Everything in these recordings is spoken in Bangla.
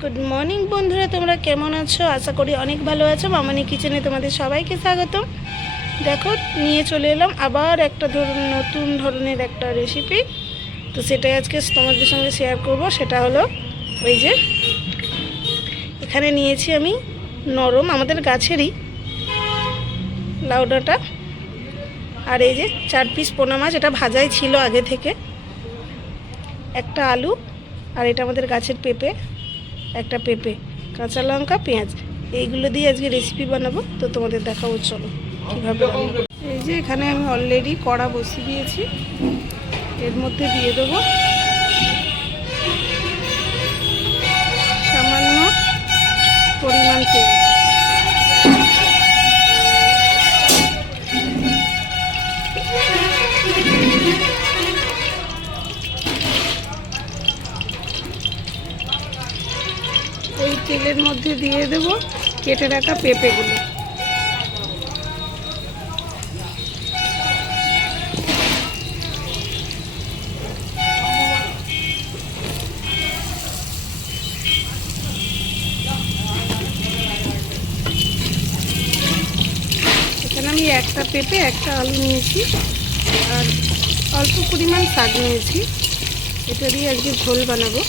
গুড মর্নিং বন্ধুরা, তোমরা কেমন আছো? আশা করি অনেক ভালো আছো। মামানি কিচেনে তোমাদের সবাইকে স্বাগত দেখো, নিয়ে চলে এলাম আবার একটা ধরুন নতুন ধরনের একটা রেসিপি তো সেটাই আজকে তোমাদের সঙ্গে শেয়ার করব। সেটা হলো ওই যে, এখানে নিয়েছি আমি নরম, আমাদের গাছেরই লাউডাটা। আর এই যে চার পিস পোনা মাছ, এটা ভাজাই ছিল আগে থেকে। একটা আলু, আর এটা আমাদের গাছের পেঁপে। একটা পেঁপে, কাঁচা লঙ্কা, পেঁয়াজ। এইগুলো দিয়ে আজকে রেসিপি বানাবো, তো তোমাদের দেখাবো, চলো। কীভাবে এই যে এখানে আমি অলরেডি কড়া বসিয়ে দিয়েছি। এর মধ্যে দিয়ে দেবো সামান্য পরিমাণ তেল। মধ্যে দিয়ে দেব, কেটে রাখা পেঁপেগুলো। আমি একটা পেঁপে, একটা আলু নিয়েছি, আর অল্প পরিমাণ শাক নিয়েছি। এটা দিয়ে আজকে ঝোল বানাবো।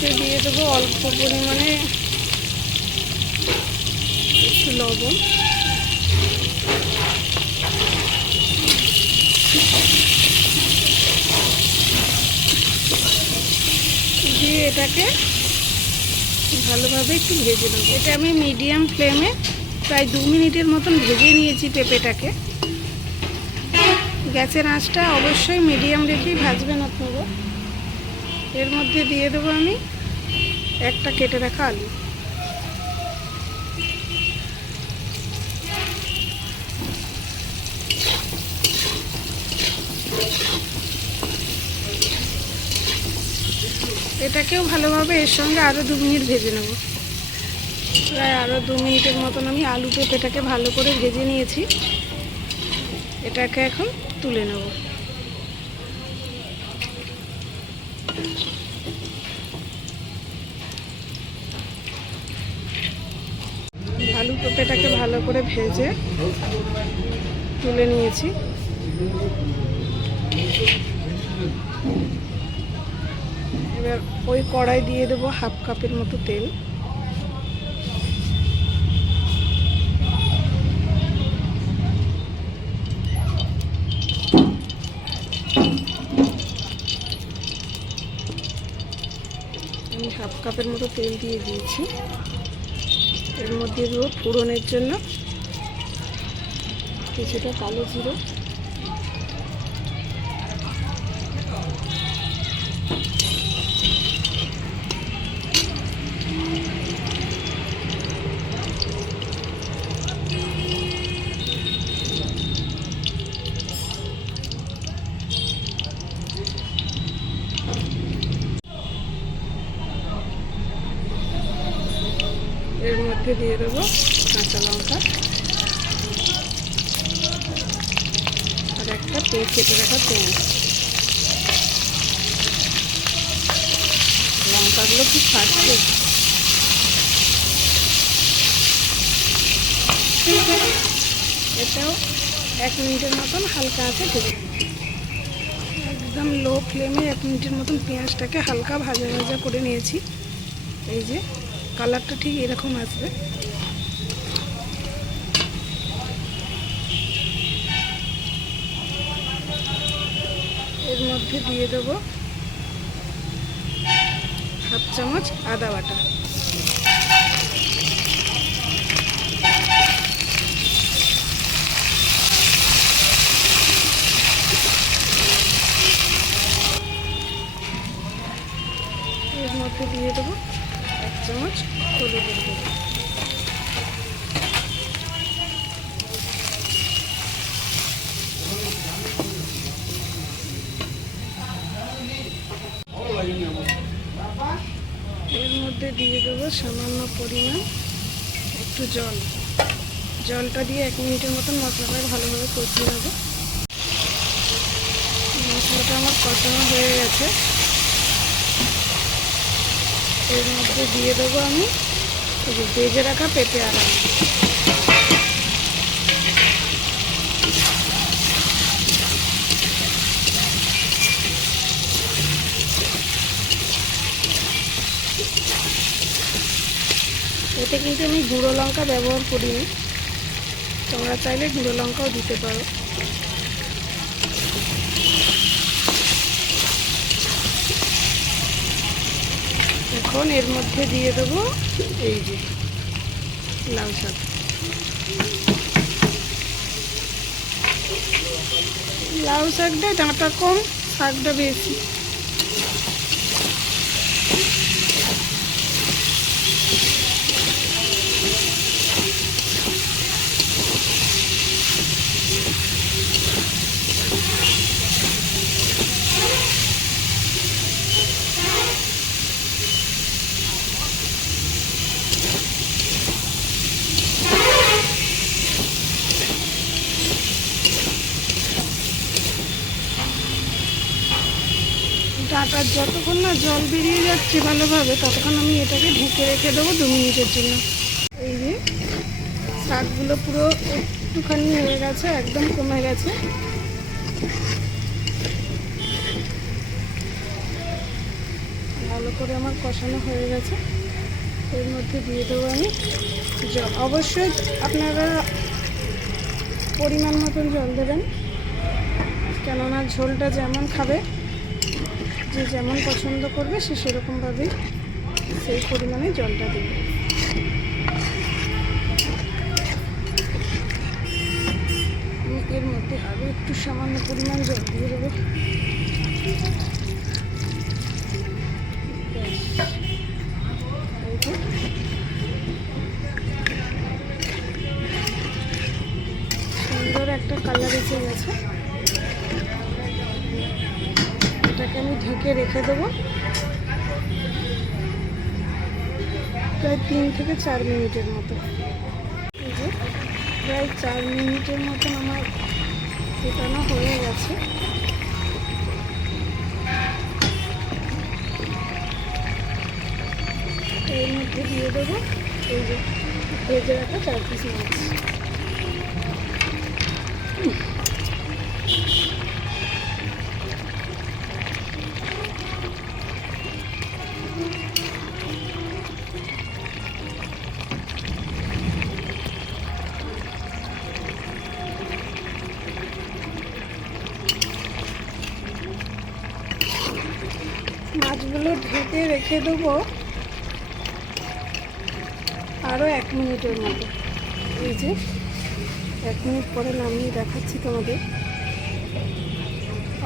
এতে দিয়ে দেবো অল্প পরিমাণে একটু লবণ। দিয়ে এটাকে ভালোভাবে একটু ভেজে নেব। এটা আমি মিডিয়াম ফ্লেমে প্রায় দু মিনিটের মতন ভেজে নিয়েছি পেঁপেটাকে। গ্যাসের আঁচটা অবশ্যই মিডিয়াম রেখেই ভাজবেন আপনারা। এর মধ্যে দিয়ে দেবো আমি একটা কেটে রাখা আলু। এটাকেও ভালোভাবে এর সঙ্গে আরও দু মিনিট ভেজে নেব। প্রায় আরও দু মিনিটের মতন আমি আলু পেঁপেটাকে ভালো করে ভেজে নিয়েছি। এটাকে এখন তুলে নেব। আলু পেঁপেটাকে ভালো করে ভেজে তুলে নিয়েছি। এবার ওই কড়াই দিয়ে দেবো হাফ কাপের মতো তেল। কাপের মতো তেল দিয়ে দিয়েছি। এর মধ্যে দেবো ফোড়নের জন্য। কিছুটা কালো জিরো। মধ্যে দিয়ে দেবো কাঁচা লঙ্কা। আর একটা পেঁয়াজ কেটে রাখা পেঁয়াজ লঙ্কাগুলো খুব ফাটছে। এটাও এক মিনিটের মতন হালকা আছে একদম লো ফ্লেমে এক মিনিটের মতন পেঁয়াজটাকে হালকা ভাজা ভাজা করে নিয়েছি। এই যে কালারটা ঠিক এরকম আসবে এর মধ্যে দিয়ে দেবো হাফ চামচ আদা বাটা। এর মধ্যে দিয়ে দেবো এক চামচ হলুদের গুঁড়ো। এর মধ্যে দিয়ে দেবো সামান্য পরিমাণ একটু জল। জলটা দিয়ে এক মিনিটের মতন মশলাটাকে ভালোভাবে কষিয়ে নেব। কষানো হয়ে গেছে। এর মধ্যে দিয়ে দেবো আমি ভেজে রাখা পেঁপে আর। এতে কিন্তু আমি গুঁড়ো লঙ্কা ব্যবহার করিনি তোমরা চাইলে গুঁড়ো লঙ্কাও দিতে পারো এখন এর মধ্যে দিয়ে দেবো এই যে লাউ শাক। লাউ শাকটা ডাঁটা কম, শাকটা বেশি। ডাটার যতক্ষণ না জল বেরিয়ে যাচ্ছে ভালোভাবে, ততক্ষণ আমি এটাকে ঢেকে রেখে দেবো দু মিনিটের জন্য। এই যে, শাকগুলো পুরো একটুখানি হয়ে গেছে, একদম কমে গেছে। ভালো করে আমার কষানো হয়ে গেছে। এর মধ্যে দিয়ে দেবো আমি জল। অবশ্যই আপনারা পরিমাণ মতন জল দেবেন, কেননা ঝোলটা যেমন খাবে যে যেমন পছন্দ করবে সে সেরকমভাবে সেই পরিমাণে জলটা দেবে। এর মধ্যে আরও একটু সামান্য পরিমাণ জল দিয়ে দেবো। সুন্দর একটা কালার এসে গেছে। আমি ঢেকে রেখে দেবো। প্রায় তিন থেকে চার মিনিটের মতো। প্রায় চার মিনিটের মতন আমার ফোটানো হয়ে গেছে। এর মধ্যে দিয়ে দেবো এই যে, ভেজে রাখা চার পিস মাছ। মাছগুলো ঢেকে রেখে দেবো। আরও এক মিনিটের মতো। এই যে, এক মিনিট পরে নামিয়ে দেখাচ্ছি তোমাদের।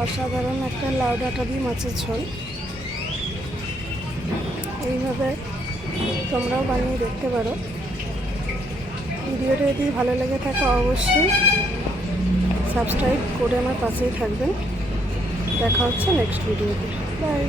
অসাধারণ একটা লাউ ডাঁটা দিয়ে মাছের ঝোল। এইভাবে তোমরাও বানিয়ে দেখতে পারো। ভিডিওটা যদি ভালো লেগে থাকে অবশ্যই সাবস্ক্রাইব করে আমার পাশেই থাকবেন। দেখা হচ্ছে নেক্সট ভিডিওতে। বাই।